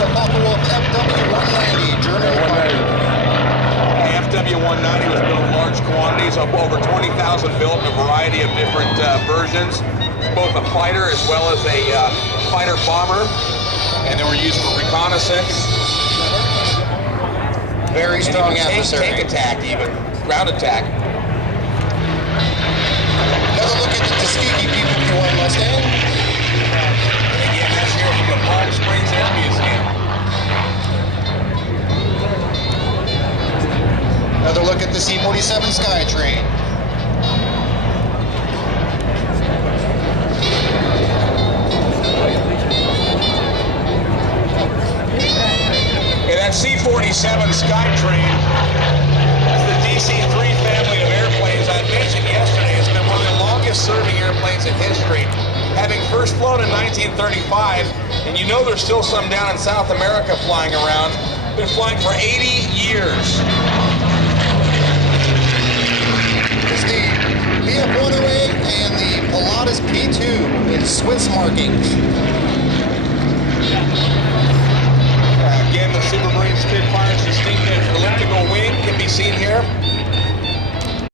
the Focke-Wulf FW-190, German fighter. The FW-190 was built in large quantities, of over 20,000 built in a variety of different versions, both a fighter as well as a fighter bomber, and they were used for reconnaissance. Very strong adversary. Tank attack even, ground attack. Another look at the Tuskegee P-51 Mustang. And again, that's here from the Palm Springs Air Museum. Another look at the C-47 Skytrain. Okay, that C-47 Skytrain is the DC-3 family of airplanes I mentioned yesterday. It's been one of the longest serving airplanes in history, having first flown in 1935, and you know there's still some down in South America flying around. Been flying for 80 years. It's the BF-108 and the Pilatus P2 with Swiss markings. Again, the Super Marine Spitfire's distinctive elliptical wing can be seen here.